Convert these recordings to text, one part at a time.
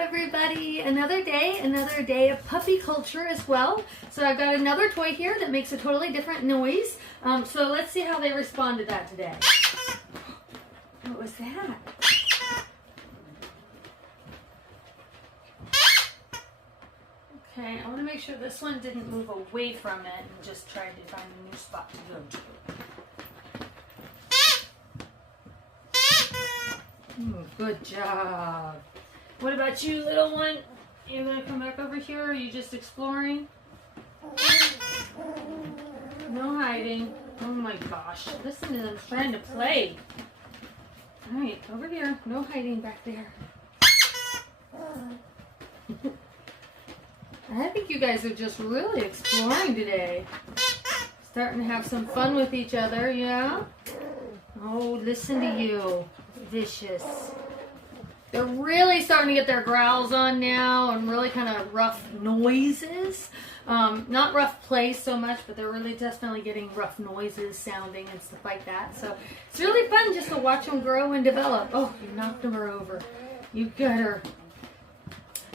everybody. Another day of puppy culture as well. So I've got another toy here that makes a totally different noise. So let's see how they respond to that today. What was that? Okay, I want to make sure this one didn't move away from it and just tried to find a new spot to go to. Good job. What about you, little one? You gonna come back over here, or are you just exploring? No hiding. Oh my gosh. Listen to them trying to play. Alright, over here. No hiding back there. I think you guys are just really exploring today. Starting to have some fun with each other, yeah? Oh, listen to you. Vicious. They're really starting to get their growls on now and really kind of rough noises. Not rough plays so much, but they're really definitely getting rough noises sounding and stuff like that. So it's really fun just to watch them grow and develop. Oh, you knocked her over. You got her.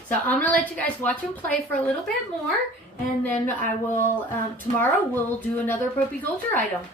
So I'm going to let you guys watch them play for a little bit more. And then I will, tomorrow we'll do another puppy culture item.